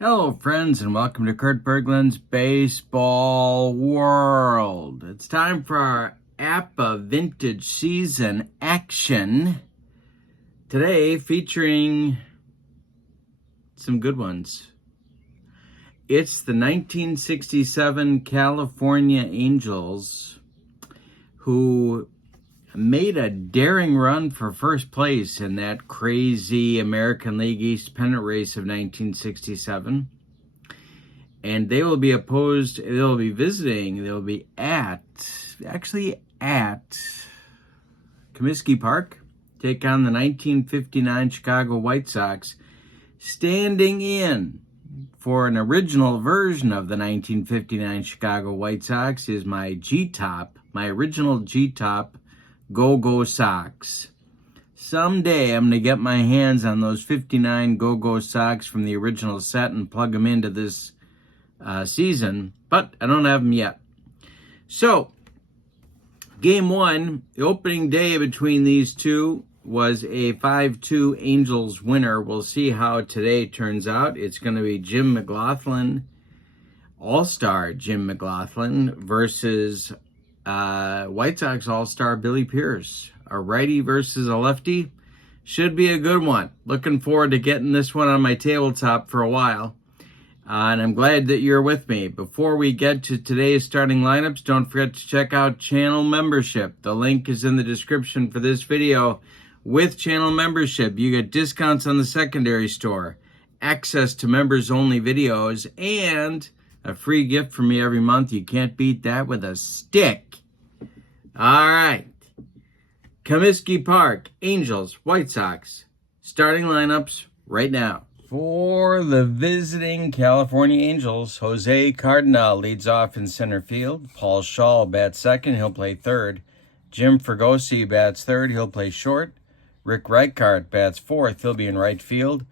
Hello, friends, and welcome to Kurt Berglund's Baseball World. It's time for our APBA Vintage Season action. Today, featuring some good ones. It's the 1967 California Angels, who made a daring run for first place in that crazy American League East pennant race of 1967. And they will be at Comiskey Park, take on the 1959 Chicago White Sox. Standing in for an original version of the 1959 Chicago White Sox is my original G-Top Go-Go Sox. Someday I'm going to get my hands on those 59 Go-Go Sox from the original set and plug them into this season, but I don't have them yet. So, game one, the opening day between these two was a 5-2 Angels winner. We'll see how today turns out. It's going to be Jim McGlothlin, All-Star Jim McGlothlin, versus White Sox All-Star Billy Pierce. A righty versus a lefty. Should be a good one. Looking forward to getting this one on my tabletop for a while. And I'm glad that you're with me. Before we get to today's starting lineups, don't forget to check out channel membership. The link is in the description for this video. With channel membership, you get discounts on the secondary store, access to members-only videos, and a free gift from me every month. You can't beat that with a stick. All right. Comiskey Park, Angels, White Sox. Starting lineups right now. For the visiting California Angels, Jose Cardinal leads off in center field. Paul Shaw bats second. He'll play third. Jim Fregosi bats third. He'll play short. Rick Reichart bats fourth. He'll be in right field.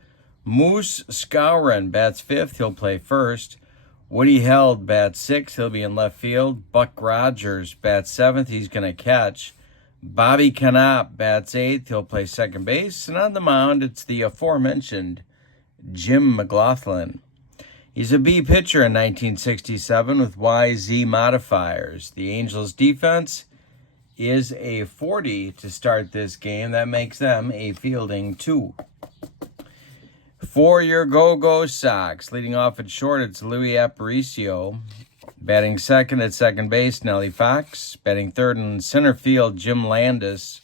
Moose Skowron bats fifth. He'll play first. Woody Held bats sixth. He'll be in left field. Buck Rogers bats seventh. He's going to catch. Bobby Canop bats eighth. He'll play second base. And on the mound, it's the aforementioned Jim McGlothlin. He's a B pitcher in 1967 with YZ modifiers. The Angels defense is a 40 to start this game. That makes them a fielding 2. For your Go-Go Sox, leading off at short, it's Louis Aparicio. Batting second at second base, Nellie Fox. Batting third in center field, Jim Landis.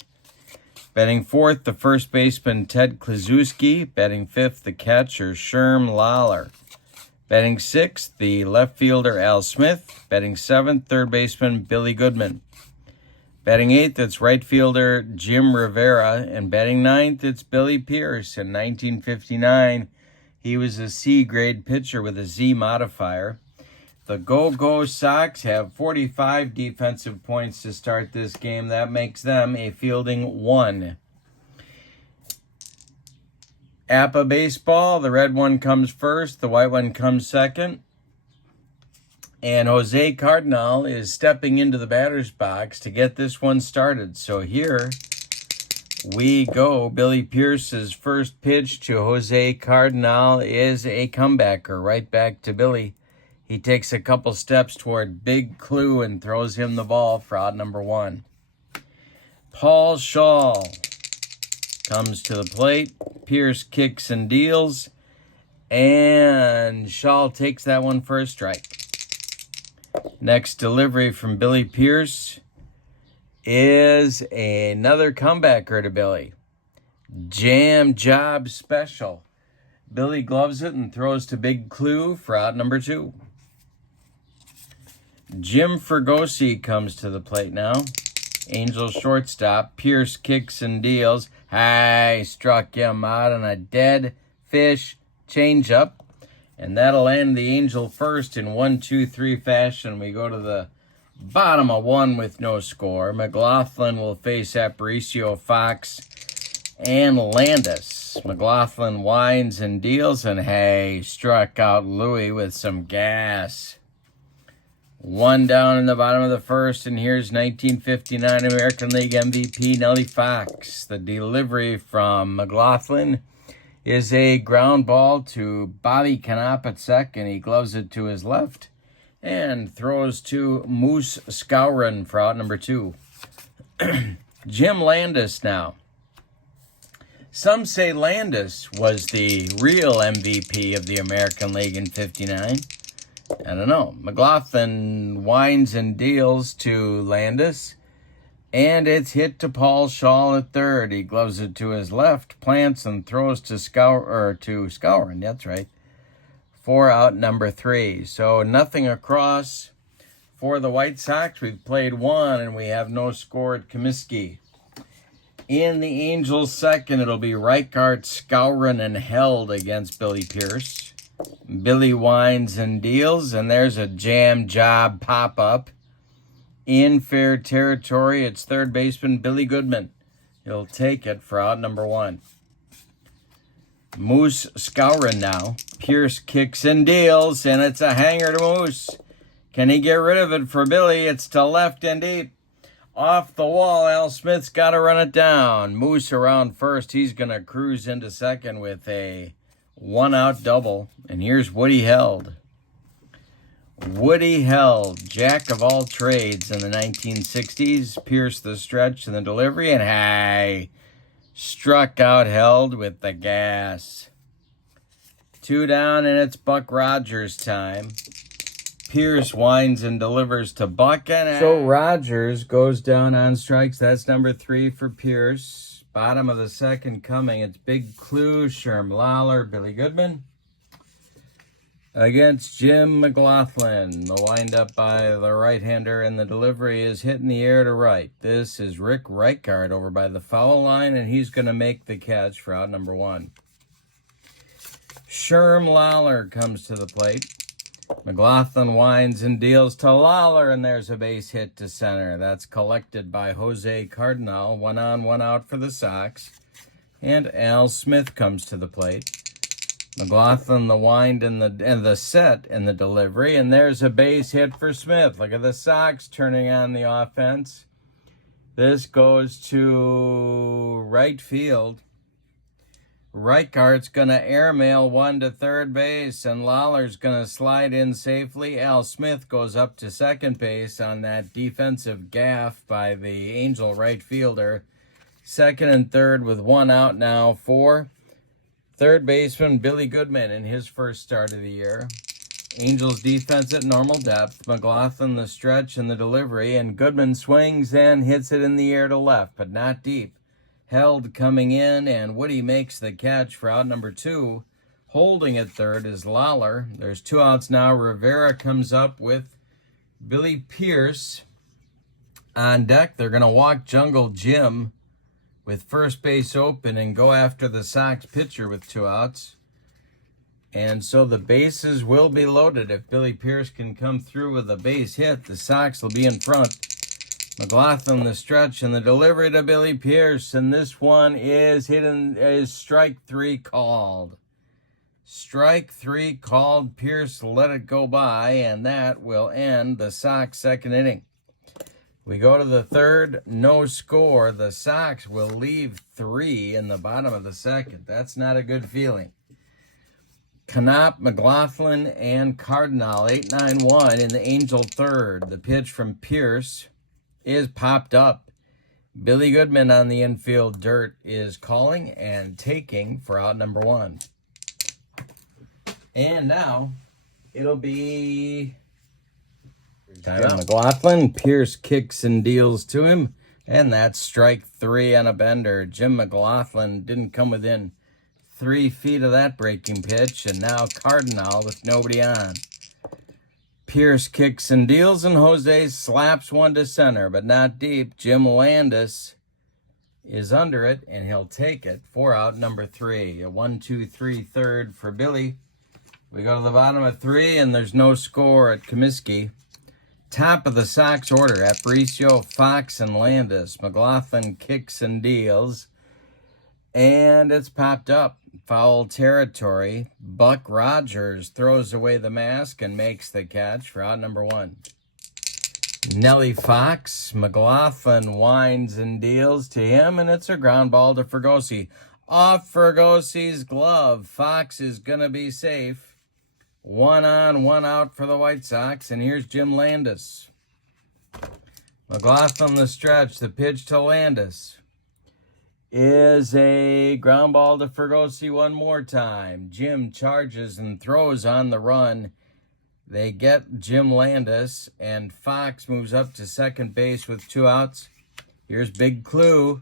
Batting fourth, the first baseman, Ted Kluszewski. Batting fifth, the catcher, Sherm Lawler. Batting sixth, the left fielder, Al Smith. Batting seventh, third baseman, Billy Goodman. Batting eighth, it's right fielder, Jim Rivera. And batting ninth, it's Billy Pierce. In 1959, he was a C-grade pitcher with a Z modifier. The Go-Go Sox have 45 defensive points to start this game. That makes them a fielding 1. APBA baseball, the red one comes first, the white one comes second. And Jose Cardinal is stepping into the batter's box to get this one started. So here we go. Billy Pierce's first pitch to Jose Cardinal is a comebacker. Right back to Billy. He takes a couple steps toward Big Clue and throws him the ball for out number 1. Paul Shaw comes to the plate. Pierce kicks and deals. And Shaw takes that one for a strike. Next delivery from Billy Pierce is another comebacker to Billy. Jam job special. Billy gloves it and throws to Big Clue for out number 2. Jim Fregosi comes to the plate now. Angels shortstop. Pierce kicks and deals. High, struck him out on a dead fish changeup. And that'll end the Angel first in 1-2-3 fashion. We go to the bottom of 1 with no score. McGlothlin will face Aparicio, Fox, and Landis. McGlothlin winds and deals, and hey, struck out Louis with some gas. 1 down in the bottom of the first, and here's 1959 American League MVP Nellie Fox. The delivery from McGlothlin is a ground ball to Bobby Knopp at second. He gloves it to his left and throws to Moose Skowron for out number 2. Jim Landis now. Some say Landis was the real MVP of the American League in '59. I don't know. McGlothlin winds and deals to Landis, and it's hit to Paul Shaw at third. He gloves it to his left, plants, and throws to Skowron. That's right. For out number 3. So nothing across for the White Sox. We've played 1, and we have no score at Comiskey. In the Angels' second, it'll be Reichart, Skowron, and Held against Billy Pierce. Billy winds and deals, and there's a jam job pop-up. In fair territory, it's third baseman Billy Goodman. He'll take it for out number 1. Moose Skowron now. Pierce kicks and deals, and it's a hanger to Moose. Can he get rid of it for Billy? It's to left and deep. Off the wall, Al Smith's got to run it down. Moose around first. He's going to cruise into second with a 1-out double. And here's Woody Held. Woody Held, jack of all trades in the 1960s. Pierced the stretch and the delivery, and struck out Held with the gas. 2 down, and it's Buck Rogers time. Pierce winds and delivers to Buck, and so Rogers goes down on strikes. That's number 3 for Pierce. Bottom of the second coming. It's Big Clue, Sherm Lawler, Billy Goodman against Jim McGlothlin. The windup by the right-hander, and the delivery is hit in the air to right. This is Rick Reichart over by the foul line, and he's going to make the catch for out number 1. Sherm Lawler comes to the plate. McGlothlin winds and deals to Lawler, and there's a base hit to center. That's collected by Jose Cardinal. 1 on, 1 out for the Sox. And Al Smith comes to the plate. McGlothlin, the wind and the set and the delivery, and there's a base hit for Smith. Look at the Sox turning on the offense. This goes to right field. Reichardt's going to airmail 1 to third base, and Lawler's going to slide in safely. Al Smith goes up to second base on that defensive gaff by the Angel right fielder. Second and third with 1 out now for third baseman Billy Goodman in his first start of the year. Angels defense at normal depth. McGlothlin the stretch and the delivery, and Goodman swings and hits it in the air to left, but not deep. Held coming in, and Woody makes the catch for out number 2. Holding at third is Lawler. There's 2 outs now. Rivera comes up with Billy Pierce on deck. They're going to walk Jungle Jim with first base open and go after the Sox pitcher with 2 outs. And so the bases will be loaded. If Billy Pierce can come through with a base hit, the Sox will be in front. McGlothlin the stretch and the delivery to Billy Pierce, and this one is strike 3 called. Strike 3 called. Pierce let it go by, and that will end the Sox second inning. We go to the third, no score. The Sox will leave 3 in the bottom of the second. That's not a good feeling. Knopp, McGlothlin, and Cardinal, 8-9-1 in the Angel third. The pitch from Pierce is popped up. Billy Goodman on the infield dirt is calling and taking for out number 1. And now it'll be timeout. McGlothlin. Pierce kicks and deals to him, and that's strike 3 on a bender. Jim McGlothlin didn't come within 3 feet of that breaking pitch, and now Cardinal with nobody on. Pierce kicks and deals, and Jose slaps 1 to center, but not deep. Jim Landis is under it, and he'll take it for out number 3. A 1-2-3 third for Billy. We go to the bottom of 3, and there's no score at Comiskey. Top of the Sox order, Aparicio, Fox, and Landis. McGlothlin kicks and deals, and it's popped up. Foul territory. Buck Rogers throws away the mask and makes the catch for out number 1. Nellie Fox. McGlothlin winds and deals to him, and it's a ground ball to Fregosi. Off Fergosi's glove. Fox is going to be safe. 1 on, 1 out for the White Sox. And here's Jim Landis. McGlothlin the stretch. The pitch to Landis is a ground ball to Fergosi one more time. Jim charges and throws on the run. They get Jim Landis, and Fox moves up to second base with 2 outs. Here's Big Clue.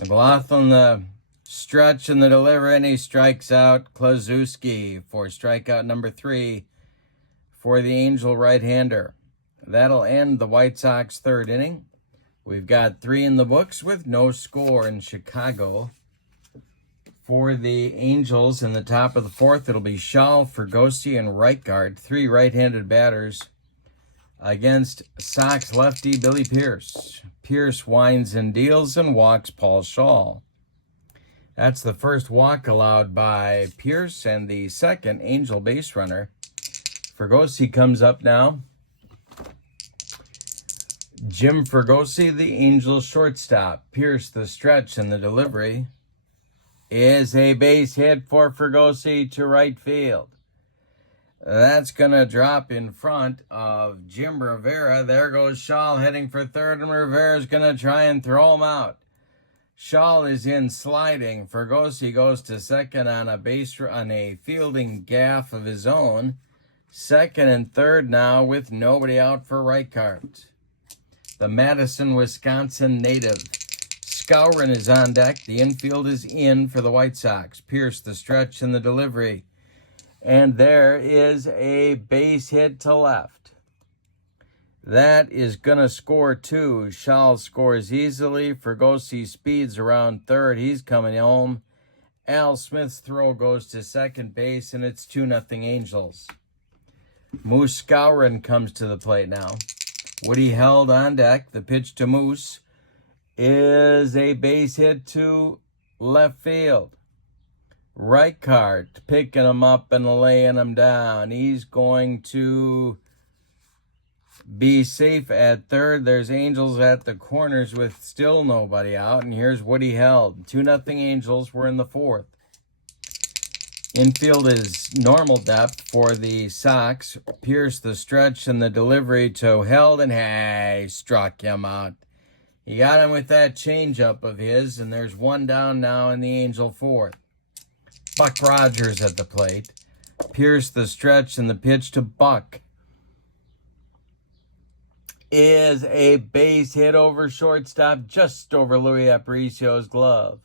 McGlothlin the stretch and the delivery, and he strikes out Klazuski for strikeout number 3 for the Angel right-hander. That'll end the White Sox 3rd inning. We've got 3 in the books with no score in Chicago. For the Angels in the top of the 4th, it'll be Schall, Fergosi, and Reichard, 3 right-handed batters against Sox lefty Billy Pierce. Pierce winds and deals and walks Paul Schall. That's the first walk allowed by Pierce and the second Angel base runner. Fergosi comes up now. Jim Fergosi, the Angels shortstop. Pierce the stretch and the delivery is a base hit for Fergosi to right field. That's going to drop in front of Jim Rivera. There goes Schall heading for third, and Rivera's going to try and throw him out. Schall is in sliding. Fergosi goes to second on a fielding gaffe of his own. Second and third now with nobody out for Reichard. The Madison, Wisconsin native. Skowron is on deck. The infield is in for the White Sox. Pierce the stretch and the delivery. And there is a base hit to left. That is going to score 2. Schall scores easily. Fergosi speeds around third. He's coming home. Al Smith's throw goes to second base, and it's 2-0 Angels. Moose Skowron comes to the plate now. Woody held on deck. The pitch to Moose is a base hit to left field. Reichard picking him up and laying him down. He's going to be safe at third. There's Angels at the corners with still nobody out. And here's Woody held. 2-0 Angels. We're in the 4th. Infield is normal depth for the Sox. Pierce the stretch and the delivery to Held, and hey, struck him out. He got him with that changeup of his, and there's 1 down now in the Angel 4th. Buck Rogers at the plate. Pierce the stretch and the pitch to Buck is a base hit over shortstop, just over Louis Aparicio's glove.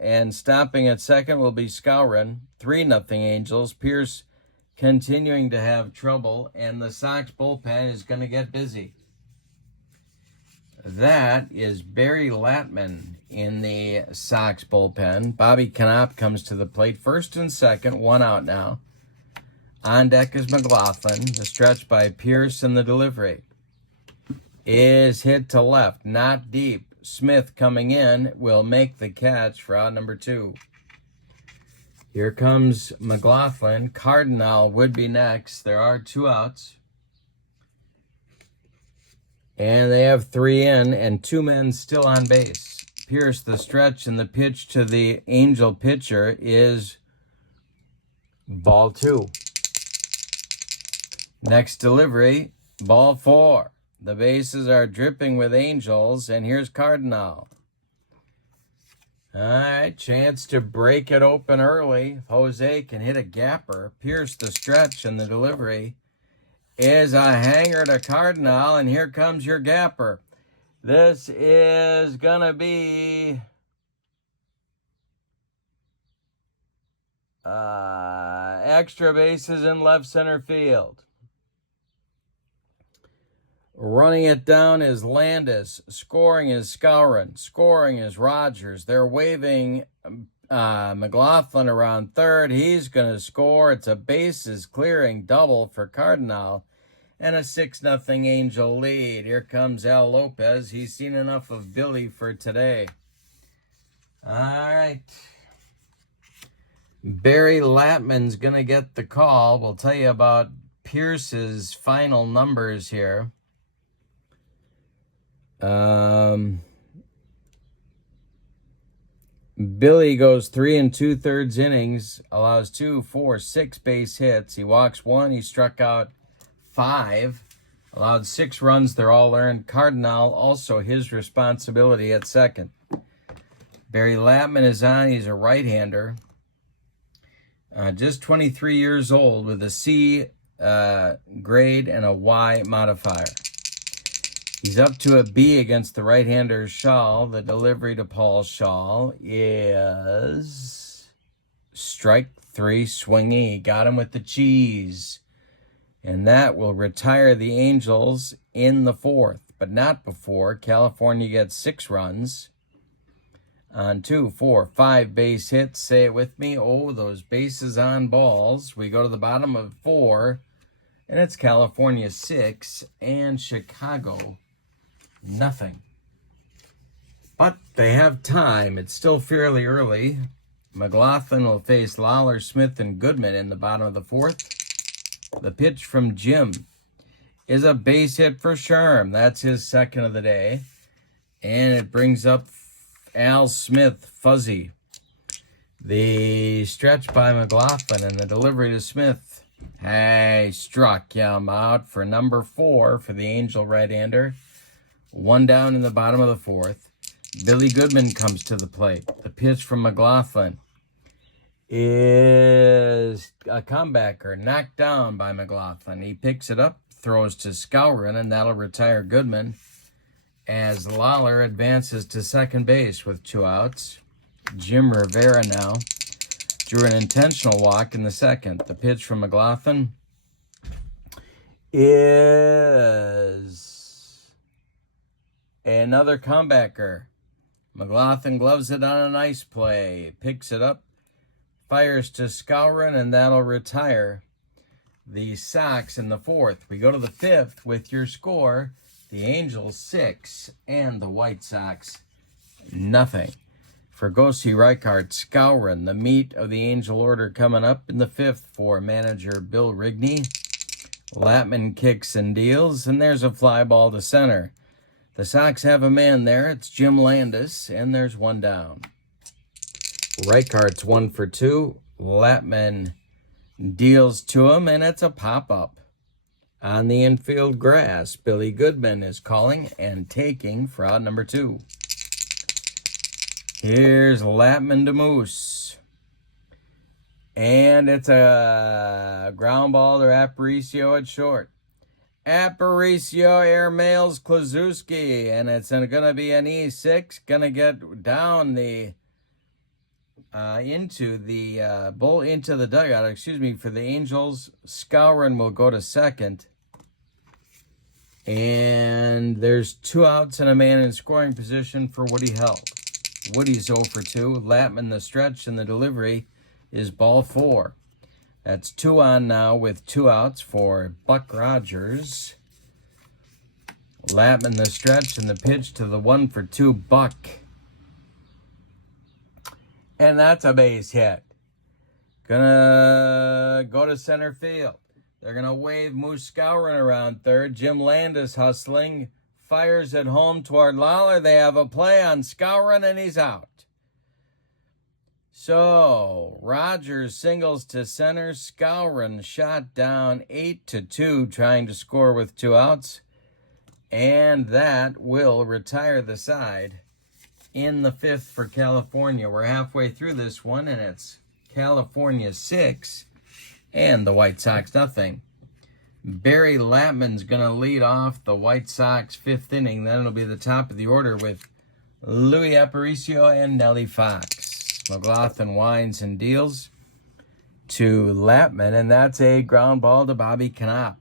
And stopping at second will be Skowron. 3-0 Angels. Pierce continuing to have trouble, and the Sox bullpen is going to get busy. That is Barry Latman in the Sox bullpen. Bobby Knopp comes to the plate. First and second, 1 out now. On deck is McGlothlin. The stretch by Pierce and the delivery is hit to left, not deep. Smith coming in will make the catch for out number 2. Here comes McGlothlin. Cardinal would be next. There are 2 outs. And they have 3 in and 2 men still on base. Pierce the stretch, and the pitch to the Angel pitcher is ball 2. Next delivery, ball 4. The bases are dripping with Angels, and here's Cardinal. All right, chance to break it open early. Jose can hit a gapper. Pierce the stretch, and the delivery is a hanger to Cardinal, and here comes your gapper. This is going to be extra bases in left center field. Running it down is Landis. Scoring is Skowron. Scoring is Rogers. They're waving McGlothlin around third. He's going to score. It's a bases clearing double for Cardinal. And a 6-0 Angel lead. Here comes Al Lopez. He's seen enough of Billy for today. All right. Barry Latman's going to get the call. We'll tell you about Pierce's final numbers here. Billy goes 3 2/3 innings, allows 2, 4, 6 base hits. He walks 1. He struck out 5, allowed 6 runs. They're all earned. Cardinal, also his responsibility at second. Barry Latman is on. He's a right-hander. Just 23 years old with a C grade and a Y modifier. He's up to a B against the right-hander Shaw. The delivery to Paul Shaw is strike 3, swinging. He got him with the cheese. And that will retire the Angels in the 4th, but not before California gets 6 runs on 2, 4, 5 base hits. Say it with me. Oh, those bases on balls. We go to the bottom of 4, and it's California 6 and Chicago nothing. But they have time. It's still fairly early. McGlothlin will face Lawler, Smith, and Goodman in the bottom of the 4th. The pitch from Jim is a base hit for Sherm. That's his second of the day. And it brings up Al Smith, fuzzy. The stretch by McGlothlin and the delivery to Smith. Hey, struck him out for number 4 for the Angel right-hander. 1 down in the bottom of the 4th. Billy Goodman comes to the plate. The pitch from McGlothlin is a comebacker, knocked down by McGlothlin. He picks it up, throws to Skowron, and that'll retire Goodman as Lawler advances to second base with 2 outs. Jim Rivera now drew an intentional walk in the 2nd. The pitch from McGlothlin is another comebacker. McGlothlin gloves it on a nice play, picks it up, fires to Skowron, and that'll retire the Sox in the 4th. We go to the 5th with your score. The Angels 6 and the White Sox nothing. Fergosi, Reichart, Skowron, the meat of the Angel order coming up in the 5th for manager Bill Rigney. Latman kicks and deals, and there's a fly ball to center. The Sox have a man there. It's Jim Landis, and there's 1 down. Reichart's 1 for 2. Latman deals to him, and it's a pop-up. On the infield grass, Billy Goodman is calling and taking for out number 2. Here's Latman to Moose. And it's a ground ball to Aparicio at short. Aparicio airmails Klazuski, and it's going to be an E6. Going to get down the into the dugout. For the Angels. Skowron will go to second, and there's 2 outs and a man in scoring position for Woody Held. Woody's 0 for 2. Latman the stretch, and the delivery is ball 4. That's 2 on now with 2 outs for Buck Rogers. Latman the stretch and the pitch to the 1 for 2 Buck. And that's a base hit. Gonna go to center field. They're gonna wave Moose Skowron around third. Jim Landis hustling. Fires it home toward Lawler. They have a play on Skowron, and he's out. So, Rogers singles to center. Skowron shot down 8-2, trying to score with 2 outs. And that will retire the side in the 5th for California. We're halfway through this one, and it's California 6 and the White Sox nothing. Barry Latman's going to lead off the White Sox 5th inning. Then it'll be the top of the order with Louis Aparicio and Nellie Fox. McGlothlin winds and deals to Latman, and that's a ground ball to Bobby Knopp.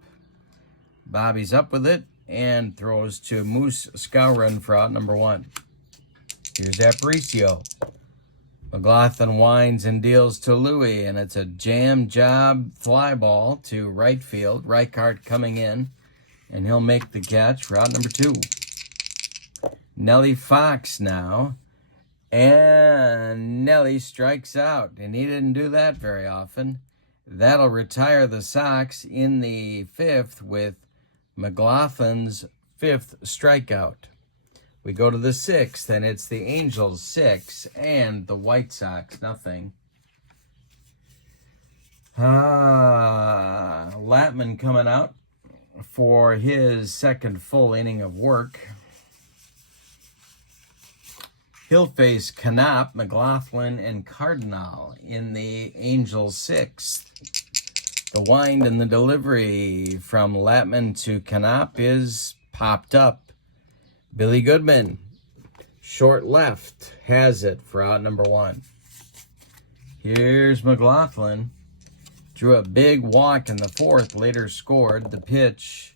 Bobby's up with it and throws to Moose Skowron for out number 1. Here's Aparicio. McGlothlin winds and deals to Louis, and it's a jam job fly ball to right field. Reichart coming in, and he'll make the catch for out number 2. Nellie Fox now. And Nelly strikes out, and he didn't do that very often. That'll retire the Sox in the 5th with McGlothlin's 5th strikeout. We go to the 6th, and it's the Angels 6 and the White Sox nothing. Latman coming out for his second full inning of work. He'll face Canop, McGlothlin, and Cardinal in the Angels 6th. The wind and the delivery from Latman to Canop is popped up. Billy Goodman, short left, has it for out number 1. Here's McGlothlin. Drew a big walk in the 4th, later scored. The pitch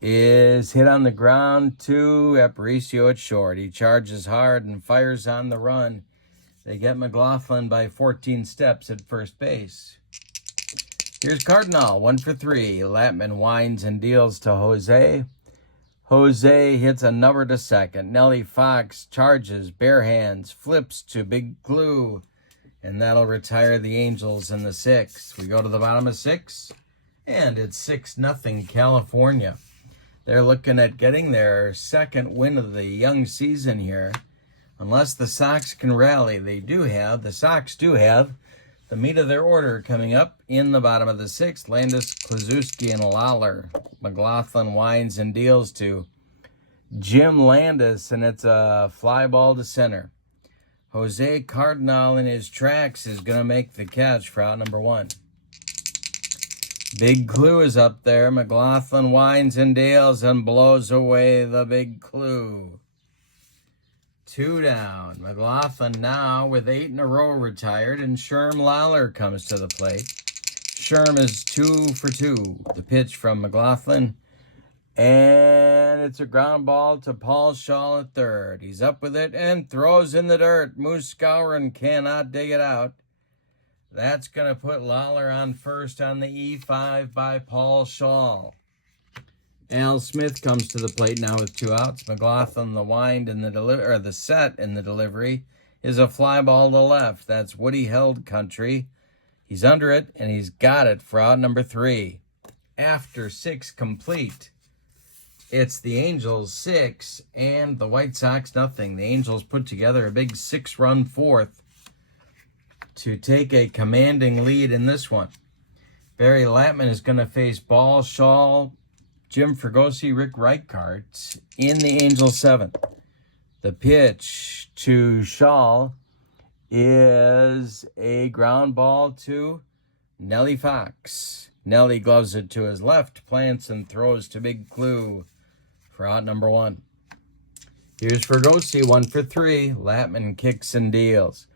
is hit on the ground to Aparicio at short. He charges hard and fires on the run. They get McGlothlin by 14 steps at first base. Here's Cardinal, 1 for 3. Latman winds and deals to Jose. Jose hits a number to second. Nellie Fox charges, bare hands, flips to Big Clue, and that'll retire the Angels in the 6th. We go to the bottom of 6, and it's 6-0 California. They're looking at getting their second win of the young season here. Unless the Sox can rally, the Sox do have the meat of their order coming up in the bottom of the 6th. Landis, Kluszewski, and Lawler. McGlothlin winds and deals to Jim Landis, and it's a fly ball to center. Jose Cardinal in his tracks is going to make the catch for out number 1. Big Clue is up there. McGlothlin winds and deals and blows away the Big Clue. 2 down. McGlothlin now with 8 in a row retired, and Sherm Lawler comes to the plate. Sherm is 2 for 2. The pitch from McGlothlin, and it's a ground ball to Paul Shaw at third. He's up with it and throws in the dirt. Moose Skowron cannot dig it out. That's going to put Lawler on first on the E5 by Paul Shaw. Al Smith comes to the plate now with 2 outs. McGlothlin, the wind and the set in the delivery is a fly ball to left. That's Woody Held country. He's under it, and he's got it for out number 3. After 6 complete, it's the Angels 6 and the White Sox nothing. The Angels put together a big 6-run 4th to take a commanding lead in this one. Barry Latman is going to face Ball, Shaw, Jim Fregosi, Rick Reichart in the Angels 7th. The pitch to Shaw is a ground ball to Nellie Fox. Nellie gloves it to his left, plants and throws to Big Clue for out number 1. Here's Fregosi, 1 for 3. Latman kicks and deals.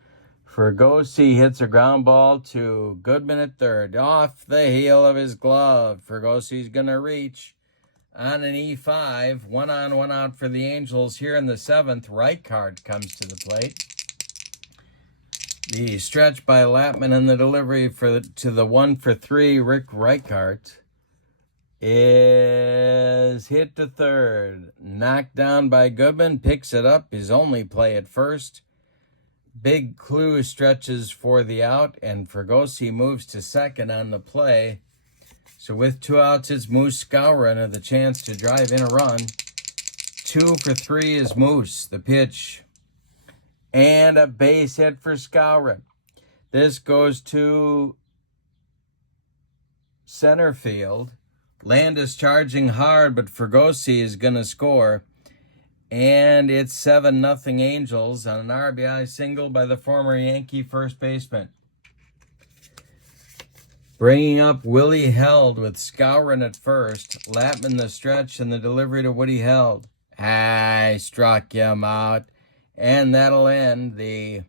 Fregosi hits a ground ball to Goodman at third. Off the heel of his glove. Fergosi's going to reach on an E5. 1 on, 1 out for the Angels here in the 7th. Reichart comes to the plate. The stretch by Latman and the delivery to the 1 for 3, Rick Reichart, is hit to third. Knocked down by Goodman. Picks it up. His only play at first. Big Clue stretches for the out, and Fregosi moves to second on the play. So with 2 outs, it's Moose Skowron with a chance to drive in a run. 2 for 3 is Moose. The pitch and a base hit for Skowron. This goes to center field. Landis charging hard, but Fregosi is going to score. And it's 7-0 Angels on an RBI single by the former Yankee first baseman. Bringing up Willie Held with Skowron at first. Latman the stretch and the delivery to Woody Held. I struck him out. And that'll end the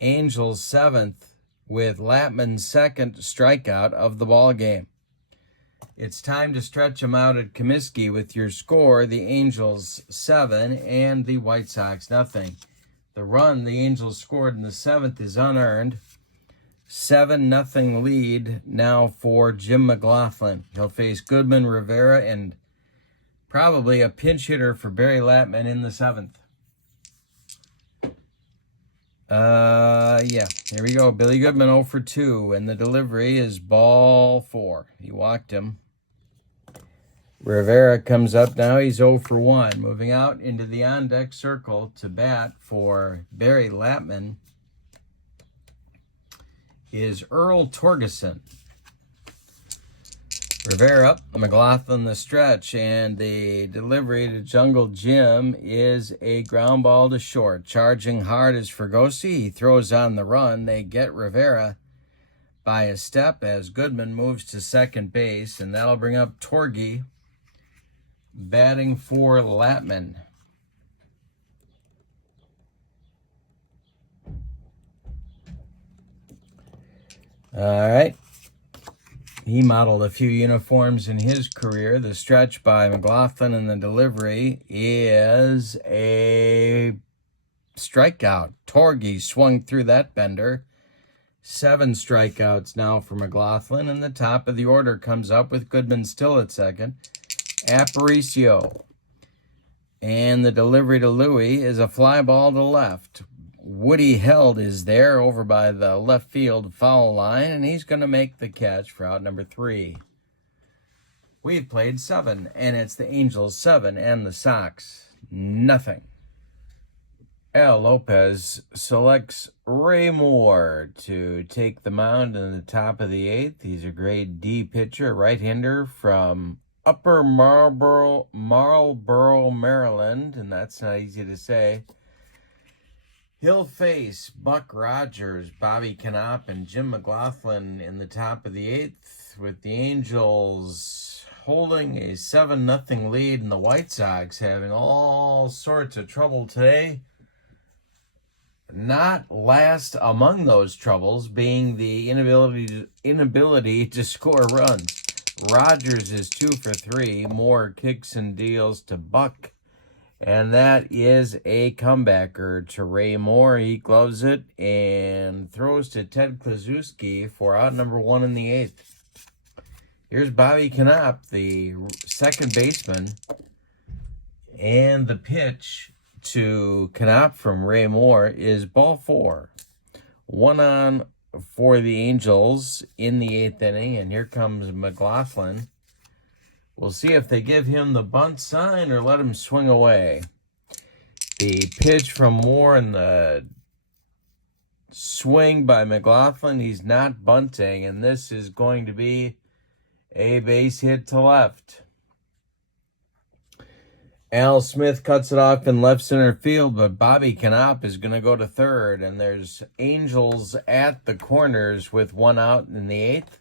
Angels 7th with Latman's second strikeout of the ball game. It's time to stretch them out at Comiskey with your score, the Angels 7 and the White Sox nothing. The run the Angels scored in the 7th is unearned. 7-0 lead now for Jim McGlothlin. He'll face Goodman, Rivera, and probably a pinch hitter for Barry Latman in the 7th. Here we go. Billy Goodman 0 for 2, and the delivery is ball 4. He walked him. Rivera comes up now. He's 0 for 1. Moving out into the on-deck circle to bat for Barry Lapman is Earl Torgeson. Rivera up, McGlothlin the stretch, and the delivery to Jungle Jim is a ground ball to short. Charging hard is Fregosi. He throws on the run. They get Rivera by a step as Goodman moves to second base, and that'll bring up Torge batting for Lapman. All right. He modeled a few uniforms in his career. The stretch by McGlothlin and the delivery is a strikeout. Torge swung through that bender. 7 strikeouts now for McGlothlin, and the top of the order comes up with Goodman still at second. Aparicio. And the delivery to Louie is a fly ball to left. Woody Held is there over by the left field foul line, and he's going to make the catch for out number 3. We've played 7, and it's the Angels 7 and the Sox nothing. Al Lopez selects Ray Moore to take the mound in the top of the 8th. He's a grade D pitcher, right-hander from Upper Marlboro, Maryland, and that's not easy to say. He'll face Buck Rogers, Bobby Knopp, and Jim McGlothlin in the top of the 8th, with the Angels holding a 7-0 lead and the White Sox having all sorts of trouble today. Not last among those troubles being the inability to score runs. Rogers is 2 for 3, Moore kicks and deals to Buck. And that is a comebacker to Ray Moore. He gloves it and throws to Ted Kluszewski for out number 1 in the 8th. Here's Bobby Knopp, the second baseman. And the pitch to Knopp from Ray Moore is ball 4. 1 on for the Angels in the 8th inning. And here comes McGlothlin. We'll see if they give him the bunt sign or let him swing away. The pitch from Moore and the swing by McGlothlin. He's not bunting, and this is going to be a base hit to left. Al Smith cuts it off in left center field, but Bobby Knopp is going to go to third, and there's Angels at the corners with 1 out in the 8th.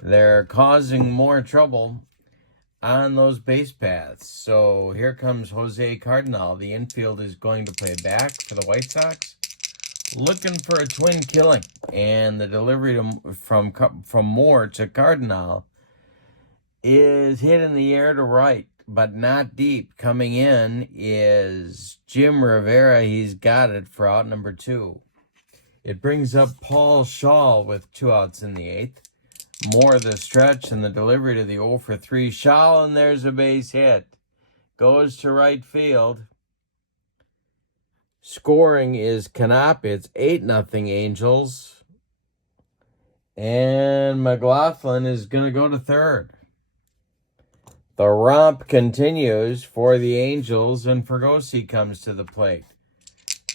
They're causing more trouble on those base paths. So here comes Jose Cardinal. The infield is going to play back for the White Sox, looking for a twin killing. And the delivery from Moore to Cardinal is hit in the air to right, but not deep. Coming in is Jim Rivera. He's got it for out number 2. It brings up Paul Shaw with 2 outs in the 8th. Moore the stretch and the delivery to the 0 for 3 Shaw, and there's a base hit. Goes to right field. Scoring is Knopp. It's 8-0 Angels. And McGlothlin is going to go to third. The romp continues for the Angels, and Fregosi comes to the plate.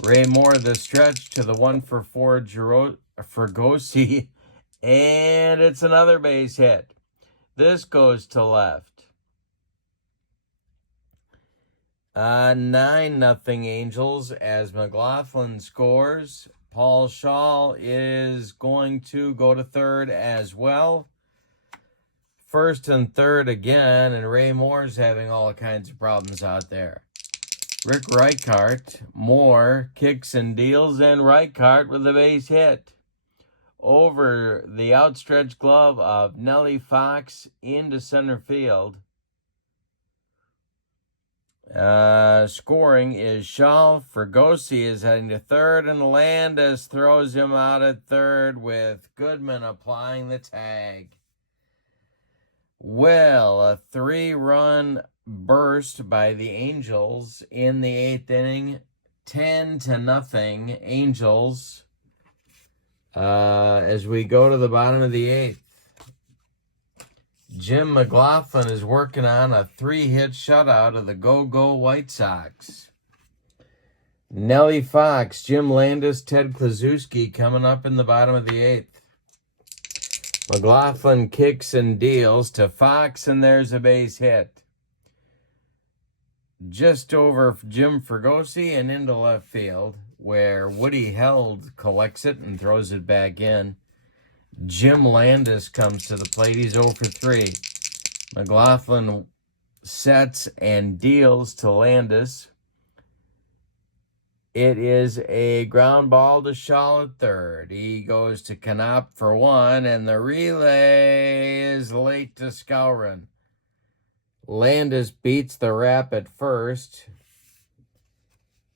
Ray Moore the stretch to the 1 for 4 Fregosi. And it's another base hit. This goes to left. 9-0 Angels as McGlothlin scores. Paul Shaw is going to go to third as well. First and third again, and Ray Moore's having all kinds of problems out there. Rick Reichart, Moore kicks and deals, and Reichart with a base hit over the outstretched glove of Nellie Fox into center field. Scoring is Shaw. Fregosi is heading to third, and Landis throws him out at third with Goodman applying the tag. Well, a 3-run burst by the Angels in the 8th inning. 10-0 Angels. As we go to the bottom of the 8th. Jim McGlothlin is working on a 3-hit shutout of the Go-Go White Sox. Nellie Fox, Jim Landis, Ted Kluszewski coming up in the bottom of the 8th. McGlothlin kicks and deals to Fox, and there's a base hit. Just over Jim Fregosi and into left field, where Woody Held collects it and throws it back in. Jim Landis comes to the plate. He's 0 for 3. McGlothlin sets and deals to Landis. It is a ground ball to Shaw at third. He goes to Knopp for 1, and the relay is late to Skowron. Landis beats the rap at first,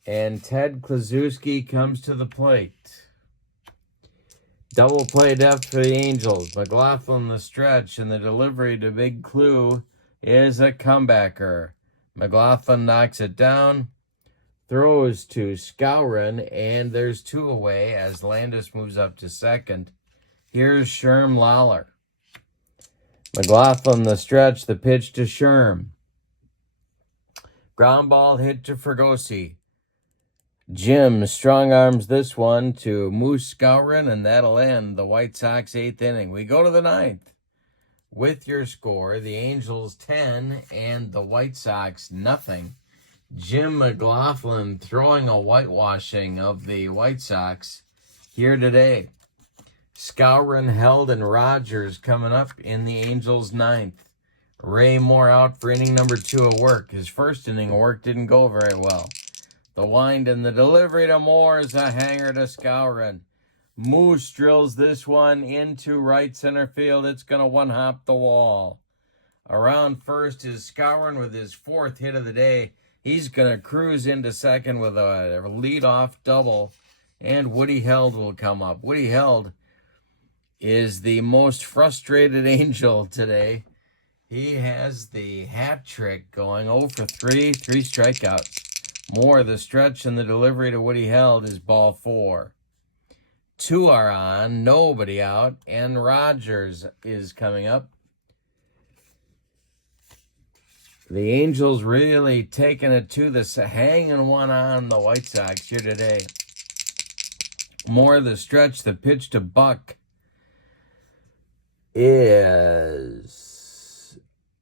and Ted Kluszewski comes to the plate. Double play depth for the Angels. McGlothlin the stretch, and the delivery to Big Clue is a comebacker. McGlothlin knocks it down, throws to Skowron, and there's 2 away as Landis moves up to second. Here's Sherm Lawler. McGlothlin the stretch, the pitch to Sherm. Ground ball hit to Fregosi. Jim strong arms this one to Moose Skowron, and that'll end the White Sox 8th inning. We go to the 9th with your score. The Angels 10 and the White Sox nothing. Jim McGlothlin throwing a whitewashing of the White Sox here today. Skowron, Held, and Rogers coming up in the Angels 9th. Ray Moore out for inning number 2 of work. His first inning of work didn't go very well. The wind and the delivery to Moore is a hanger to Skowron. Moose drills this one into right center field. It's going to one-hop the wall. Around first is Skowron with his 4th hit of the day. He's going to cruise into second with a leadoff double, and Woody Held will come up. Woody Held is the most frustrated Angel today. He has the hat trick going 0 for 3, 3 strikeouts. Moore, the stretch, and the delivery to Woody Held is ball 4. 2 are on, nobody out, and Rogers is coming up. The Angels really taking it to the hanging one on the White Sox here today. Moore, the stretch, the pitch to Buck is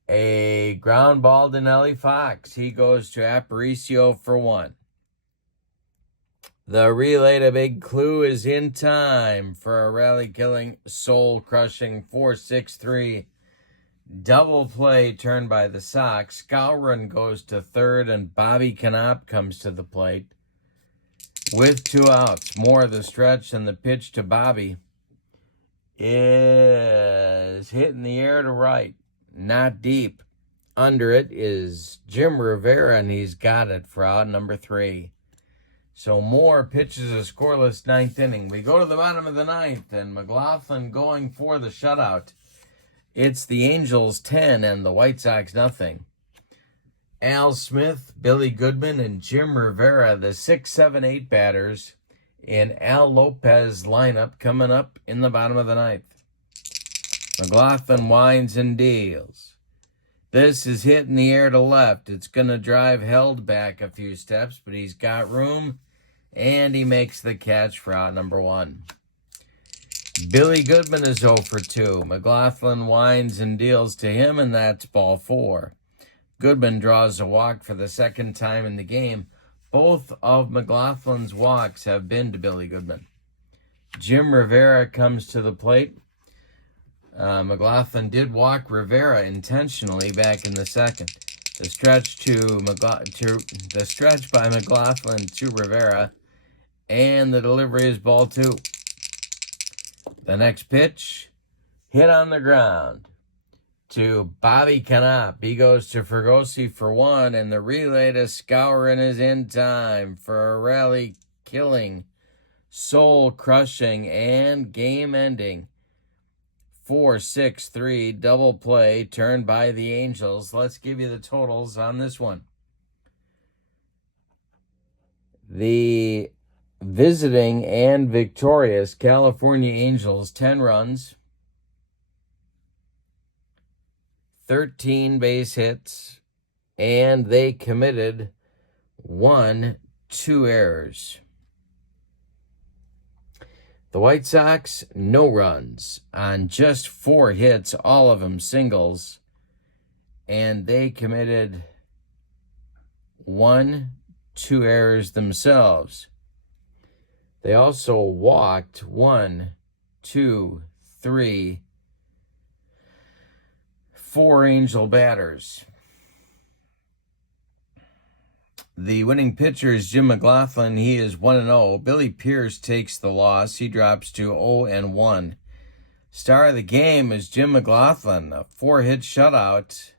a ground ball to Nellie Fox. He goes to Aparicio for 1. The relay to Big Clue is in time for a rally-killing, soul-crushing 4-6-3 double play turned by the Sox. Skowron goes to third, and Bobby Knopp comes to the plate with 2 outs. Moore, the stretch, and the pitch to Bobby is hit in the air to right. Not deep. Under it is Jim Rivera, and he's got it for out number 3. So Moore pitches a scoreless 9th inning. We go to the bottom of the 9th, and McGlothlin going for the shutout. It's the Angels 10 and the White Sox nothing. Al Smith, Billy Goodman, and Jim Rivera, the 6, 7, 8 batters in Al Lopez lineup coming up in the bottom of the 9th. McGlothlin winds and deals. This is hit in the air to left. It's going to drive Held back a few steps, but he's got room, and he makes the catch for out number 1. Billy Goodman is 0 for 2. McGlothlin winds and deals to him, and that's ball 4. Goodman draws a walk for the 2nd time in the game. Both of McGlothlin's walks have been to Billy Goodman. Jim Rivera comes to the plate. McGlothlin did walk Rivera intentionally back in the 2nd. The stretch the stretch by McGlothlin to Rivera, and the delivery is ball 2. The next pitch, hit on the ground to Bobby Knopp. He goes to Fregosi for 1, and the relay to Skowron is in time for a rally-killing, soul-crushing, and game-ending 4-6-3 double play turned by the Angels. Let's give you the totals on this one. The visiting and victorious California Angels, 10 runs. 13 base hits, and they committed 2 errors. The White Sox, no runs on just 4 hits, all of them singles, and they committed 2 errors themselves. They also walked 4 Angel batters. The winning pitcher is Jim McGlothlin. He is 1-0. Billy Pierce takes the loss. He drops to 0-1. Star of the game is Jim McGlothlin, a 4-hit shutout.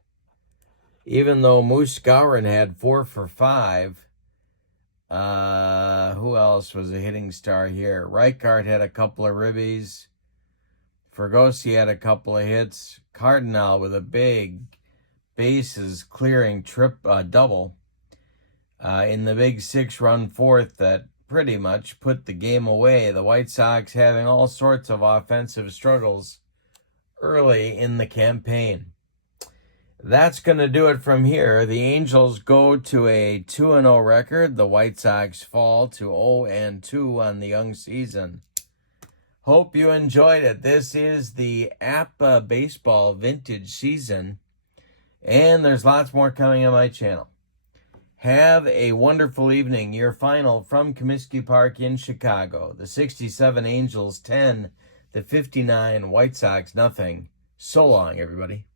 Even though Moose Gowron had 4 for 5. Who else was a hitting star here? Reichart had a couple of ribbies. Fergosi had a couple of hits. Cardinal with a big bases clearing double in the big 6-run fourth that pretty much put the game away. The White Sox having all sorts of offensive struggles early in the campaign. That's going to do it from here. The Angels go to a 2-0 record. The White Sox fall to 0-2 on the young season. Hope you enjoyed it. This is the APBA baseball vintage season, and there's lots more coming on my channel. Have a wonderful evening. Your final from Comiskey Park in Chicago. The 67 Angels 10, the 59 White Sox nothing. So long, everybody.